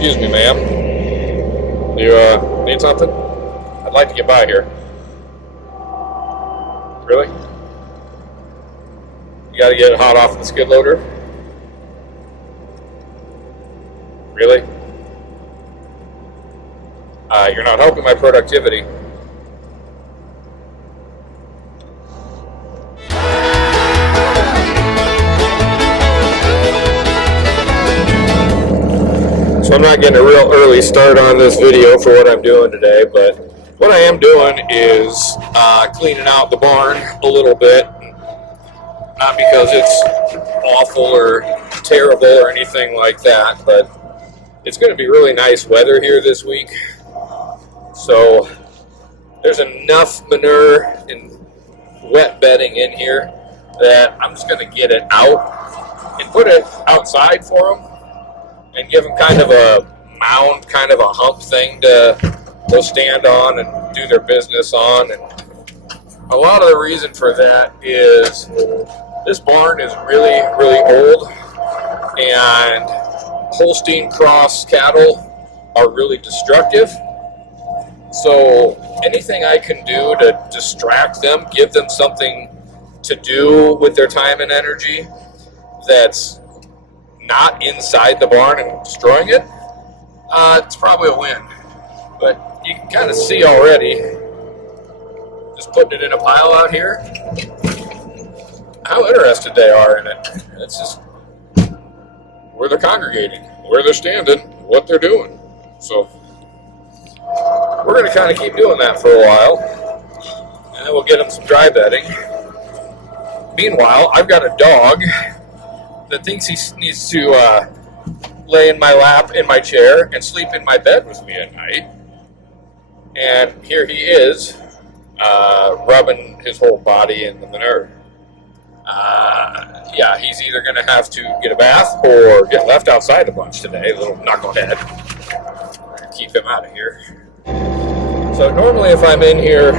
Excuse me, ma'am. You need something? I'd like to get by here. Really? You gotta get it hot off the skid loader? Really? You're not helping my productivity. So I'm not getting a real early start on this video for what I'm doing today, but what I am doing is cleaning out the barn a little bit. Not because it's awful or terrible or anything like that, but it's going to be really nice weather here this week. So there's enough manure and wet bedding in here that I'm just going to get it out and put it outside for them and give them kind of a mound, kind of a hump thing to go stand on and do their business on. And a lot of the reason for that is this barn is really, really old, and Holstein cross cattle are really destructive. So anything I can do to distract them, give them something to do with their time and energy that's not inside the barn and destroying it, it's probably a win. But you can kind of see already, just putting it in a pile out here, how interested they are in it. It's just where they're congregating, where they're standing, what they're doing. So we're going to kind of keep doing that for a while, and then we'll get them some dry bedding. Meanwhile, I've got a dog that thinks he needs to lay in my lap in my chair and sleep in my bed with me at night. And here he is, rubbing his whole body in the manure. Yeah, he's either going to have to get a bath or get left outside a bunch today, a little knucklehead. Keep him out of here. So normally if I'm in here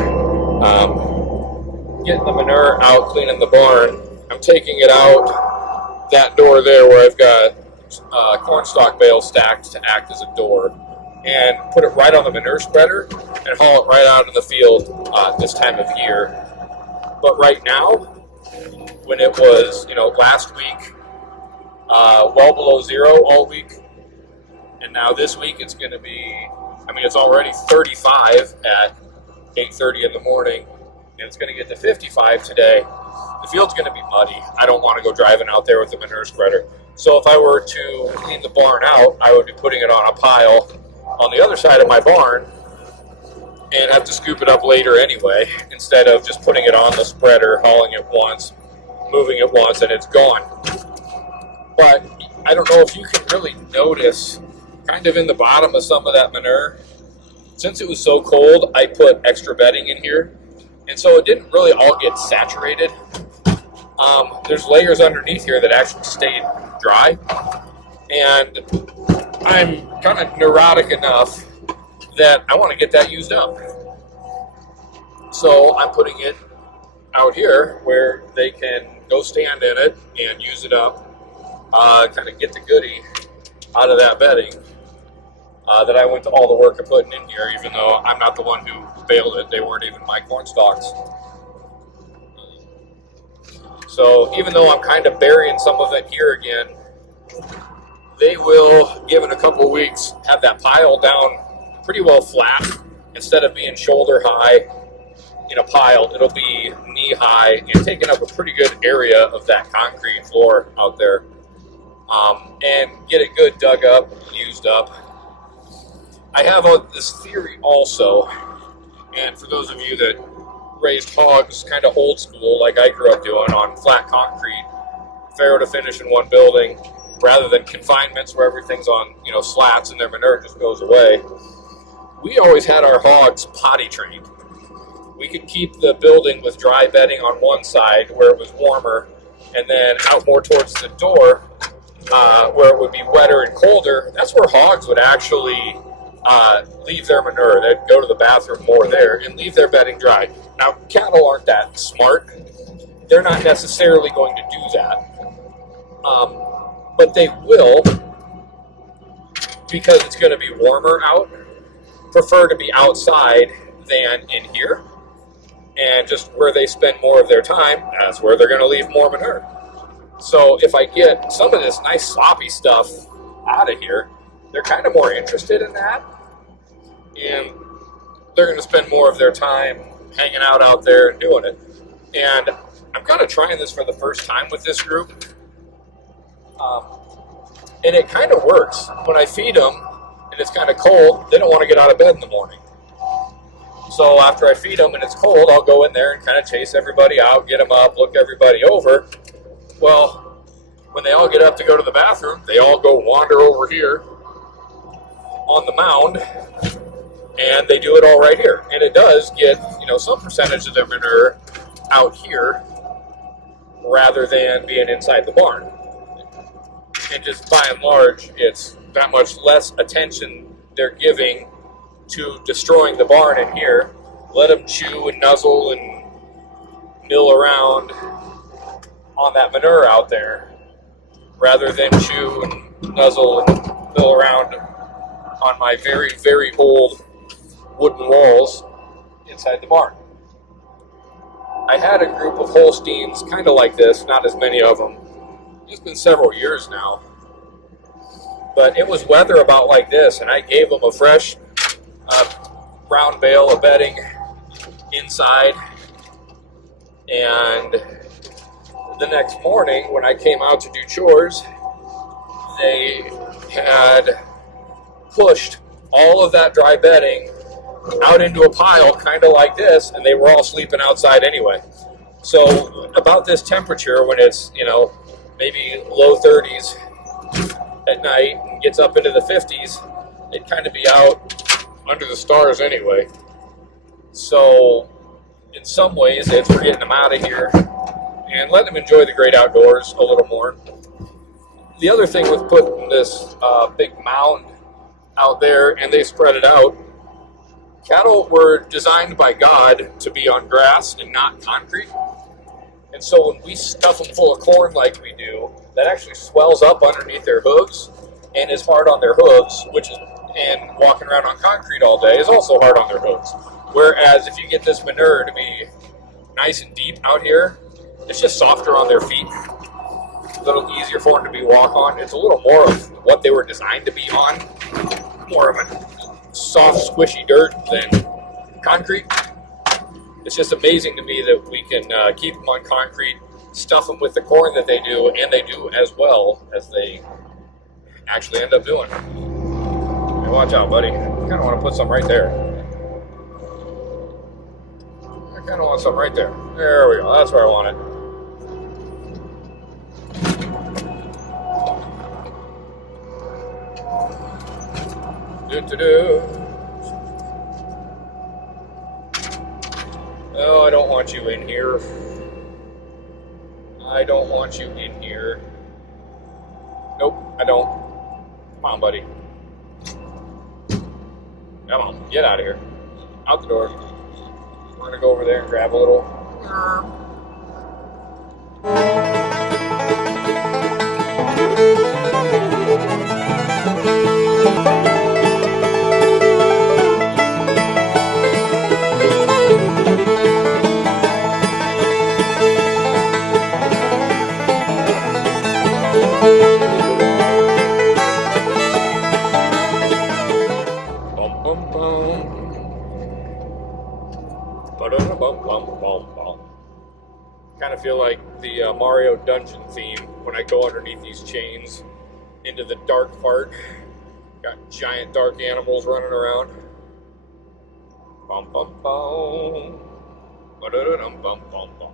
getting the manure out, cleaning the barn, I'm taking it out that door there where I've got cornstalk bales stacked to act as a door, and put it right on the manure spreader and haul it right out in the field this time of year. But right now, when it was, last week, well below zero all week, and now this week it's going to be, it's already 35 at 8:30 in the morning, and it's going to get to 55 today. The field's going to be muddy. I don't want to go driving out there with the manure spreader. So if I were to clean the barn out, I would be putting it on a pile on the other side of my barn and have to scoop it up later anyway, instead of just putting it on the spreader, hauling it once, moving it once, and it's gone. But I don't know if you can really notice kind of in the bottom of some of that manure. Since it was so cold, I put extra bedding in here, and so it didn't really all get saturated. There's layers underneath here that actually stayed dry, and I'm kind of neurotic enough that I want to get that used up. So I'm putting it out here where they can go stand in it and use it up, kind of get the goodie out of that bedding that I went to all the work of putting in here, even though I'm not the one who baled it. They weren't even my corn stalks. So even though I'm kind of burying some of it here again, they will, given a couple of weeks, have that pile down pretty well flat. Instead of being shoulder high in a pile, it'll be knee high and taking up a pretty good area of that concrete floor out there, and get it good dug up, used up. I have this theory also, and for those of you that raised hogs kind of old school like I grew up doing on flat concrete, farrow to finish in one building, rather than confinements where everything's on slats and their manure just goes away. We always had our hogs potty trained. We could keep the building with dry bedding on one side where it was warmer, and then out more towards the door where it would be wetter and colder. That's where hogs would actually leave their manure. They'd go to the bathroom more there and leave their bedding dry. Now, cattle aren't that smart. They're not necessarily going to do that. But they will because it's going to be warmer out, prefer to be outside than in here. And just where they spend more of their time, that's where they're going to leave more manure. So if I get some of this nice sloppy stuff out of here, they're kind of more interested in that. And they're going to spend more of their time hanging out there and doing it. And I'm kind of trying this for the first time with this group. And it kind of works. When I feed them and it's kind of cold, they don't want to get out of bed in the morning. So after I feed them and it's cold, I'll go in there and kind of chase everybody out, get them up, look everybody over. Well, when they all get up to go to the bathroom, they all go wander over here on the mound, and they do it all right here. And it does get, some percentage of their manure out here rather than being inside the barn. And just by and large, it's that much less attention they're giving to destroying the barn in here. Let them chew and nuzzle and mill around on that manure out there rather than chew and nuzzle and mill around on my very, very old wooden walls inside the barn. I had a group of Holsteins kind of like this, not as many of them. It's been several years now. But it was weather about like this, and I gave them a fresh brown bale of bedding inside. And the next morning, when I came out to do chores, they had pushed all of that dry bedding out into a pile kind of like this, and they were all sleeping outside anyway. So about this temperature, when it's, maybe low 30s at night and gets up into the 50s, they'd kind of be out under the stars anyway. So in some ways, it's for getting them out of here and letting them enjoy the great outdoors a little more. The other thing with putting this big mound out there and they spread it out, cattle were designed by God to be on grass and not concrete. And so when we stuff them full of corn like we do, that actually swells up underneath their hooves and is hard on their hooves, and walking around on concrete all day is also hard on their hooves. Whereas if you get this manure to be nice and deep out here, it's just softer on their feet, a little easier for them to walk on. It's a little more of what they were designed to be on, more of a soft, squishy dirt than concrete. It's just amazing to me that we can keep them on concrete, stuff them with the corn that they do, and they do as well as they actually end up doing. Hey, watch out, buddy. I kind of want to put some right there. I kind of want some right there. There we go. That's where I want it. Do-do-do. Oh, I don't want you in here. I don't want you in here. Nope, I don't. Come on, buddy. Come on, get out of here. Out the door. We're going to go over there and grab a little. Kind of feel like the Mario dungeon theme when I go underneath these chains into the dark part. Got giant dark animals running around. Bum bum bum. Ba-da-da-dum bum bum bum.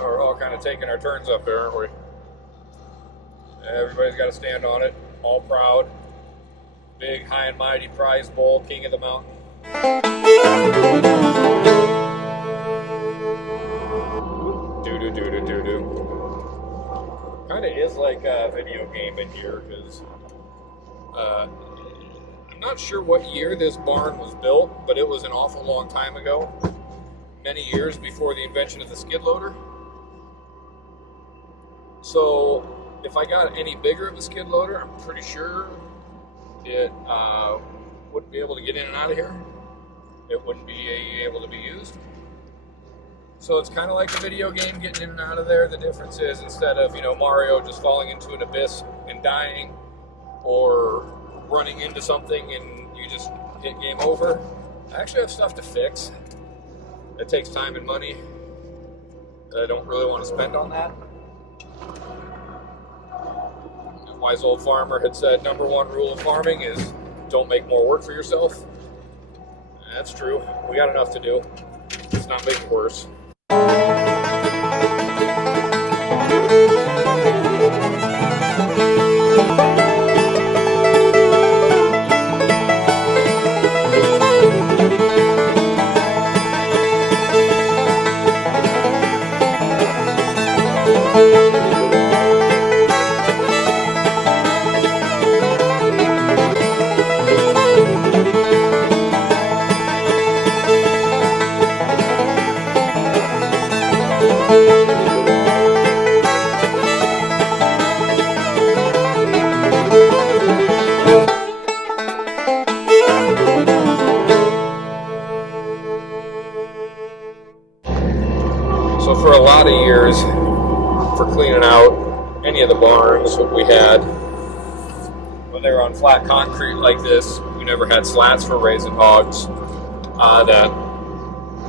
We're all kind of taking our turns up there, aren't we? Everybody's got to stand on it, all proud. Big, high and mighty prize bull, king of the mountain. Do-do-do-do-do-do. Kind of is like a video game in here, because I'm not sure what year this barn was built, but it was an awful long time ago. Many years before the invention of the skid loader. So if I got any bigger of a skid loader, I'm pretty sure it wouldn't be able to get in and out of here. It wouldn't be able to be used. So it's kind of like a video game, getting in and out of there. The difference is, instead of, Mario just falling into an abyss and dying, or running into something and you just hit game over, I actually have stuff to fix. It takes time and money that I don't really want to spend on that. A wise old farmer had said, #1 rule of farming is don't make more work for yourself. That's true. We got enough to do. Let's not make it worse. So for a lot of years, for cleaning out any of the barns that we had, when they were on flat concrete like this, we never had slats for raising hogs. That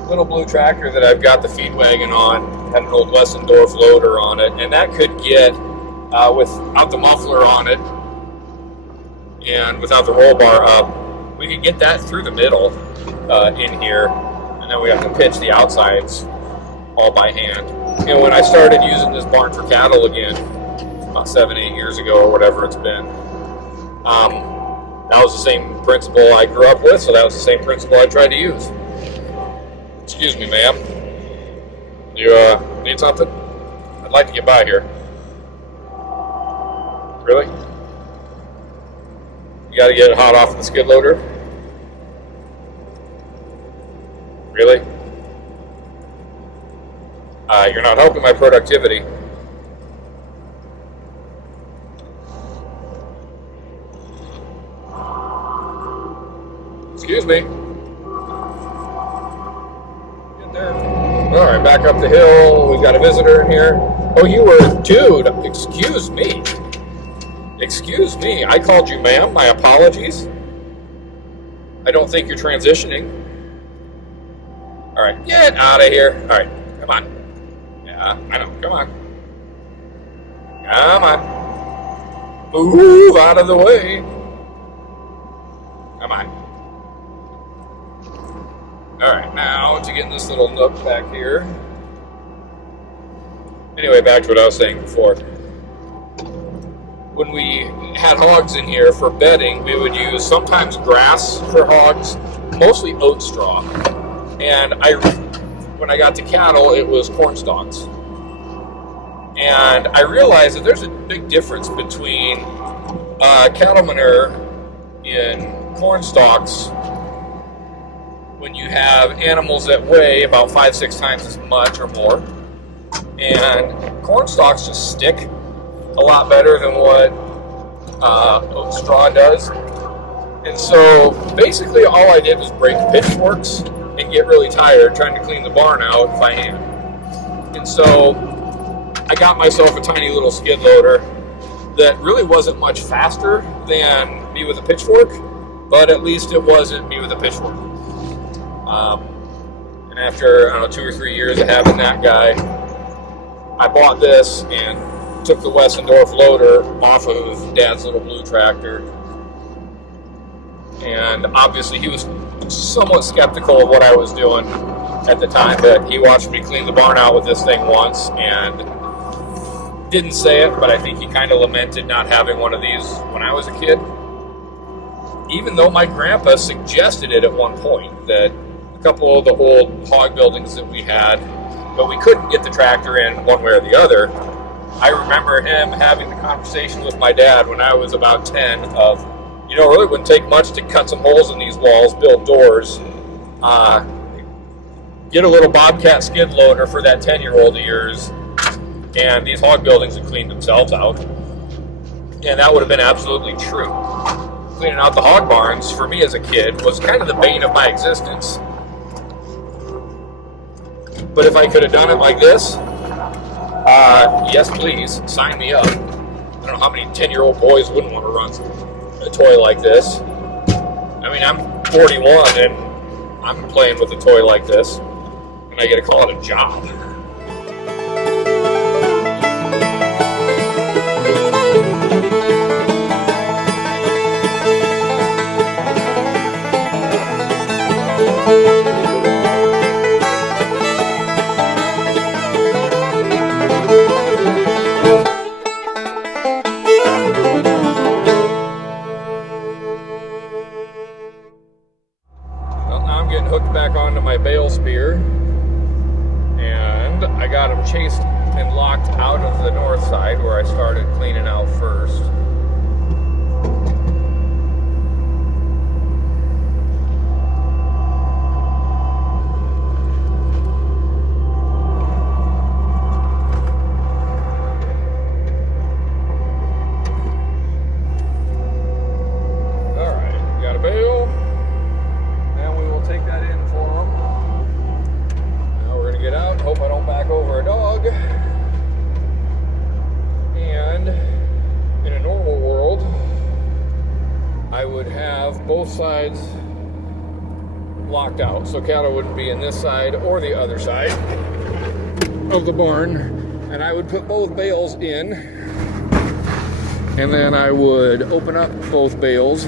little blue tractor that I've got the feed wagon on had an old Wessendorf loader on it, and that could get, without the muffler on it and without the roll bar up, we could get that through the middle in here, and then we have to pitch the outsides all by hand. When I started using this barn for cattle again, about 7-8 years ago or whatever it's been, that was the same principle I grew up with, so that was the same principle I tried to use. Excuse me, ma'am. You need something? I'd like to get by here. Really? You gotta get it hot off the skid loader? Really? You're not helping my productivity. Excuse me. Get there. Alright, back up the hill. We've got a visitor in here. Oh, you were... Dude, excuse me. Excuse me. I called you ma'am. My apologies. I don't think you're transitioning. Alright, get out of here. Alright, come on. I know. Come on. Come on. Move out of the way. Come on. Alright, now to get in this little nook back here. Anyway, back to what I was saying before. When we had hogs in here for bedding, we would use sometimes grass for hogs, mostly oat straw. And when I got to cattle, it was corn stalks. And I realized that there's a big difference between cattle manure in corn stalks when you have animals that weigh about 5-6 times as much or more. And corn stalks just stick a lot better than what oat straw does. And so basically all I did was break pitchforks and get really tired trying to clean the barn out by hand. And so I got myself a tiny little skid loader that really wasn't much faster than me with a pitchfork, but at least it wasn't me with a pitchfork. And after, I don't know, 2 or 3 years of having that guy, I bought this and took the Wessendorf loader off of Dad's little blue tractor. And obviously he was somewhat skeptical of what I was doing. at the time, but he watched me clean the barn out with this thing once and didn't say it, but I think he kind of lamented not having one of these when I was a kid. Even though my grandpa suggested it at one point, that a couple of the old hog buildings that we had, but we couldn't get the tractor in one way or the other. I remember him having the conversation with my dad when I was about 10 of, you know, it really wouldn't take much to cut some holes in these walls, build doors, get a little Bobcat skid loader for that 10-year-old of yours, and these hog buildings would clean themselves out. And that would have been absolutely true. Cleaning out the hog barns, for me as a kid, was kind of the bane of my existence. But if I could have done it like this, yes please, sign me up. I don't know how many 10-year-old boys wouldn't want to run a toy like this. I mean, I'm 41 and I'm playing with a toy like this, and I get to call it a job. Hooked back onto my bale spear, and I got him chased and locked out of the north side where I started cleaning out first. Alright, got a bale. Take that in for them. Now we're gonna get out. Hope I don't back over a dog. And in a normal world, I would have both sides locked out, so cattle wouldn't be in this side or the other side of the barn. And I would put both bales in, and then I would open up both bales,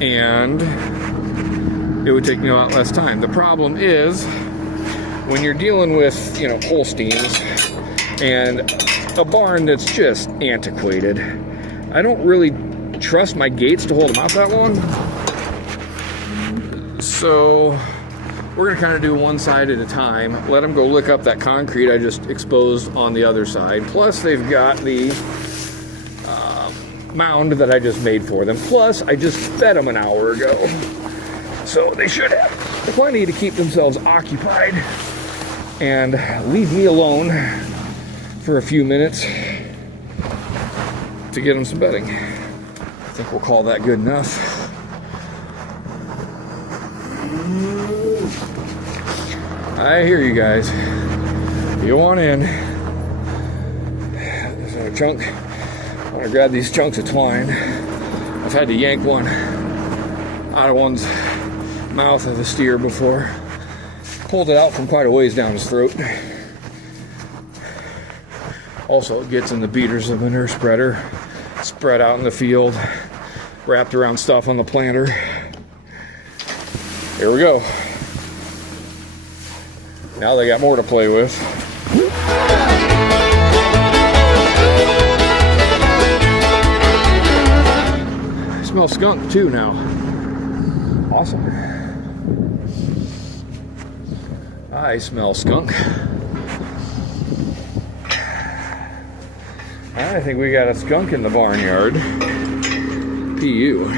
and it would take me a lot less time. The problem is when you're dealing with, you know, Holsteins and a barn that's just antiquated, I don't really trust my gates to hold them out that long. So we're gonna kind of do one side at a time, let them go lick up that concrete I just exposed on the other side. Plus they've got the mound that I just made for them. Plus, I just fed them an hour ago. So they should have plenty to keep themselves occupied and leave me alone for a few minutes to get them some bedding. I think we'll call that good enough. I hear you guys. You want in. There's another chunk. I want to grab these chunks of twine. I've had to yank one out of one's mouth of the steer before. Pulled it out from quite a ways down his throat. Also, it gets in the beaters of the manure spreader, spread out in the field, wrapped around stuff on the planter. Here we go. Now they got more to play with. I smell skunk too now. Awesome. I smell skunk. I think we got a skunk in the barnyard. PU.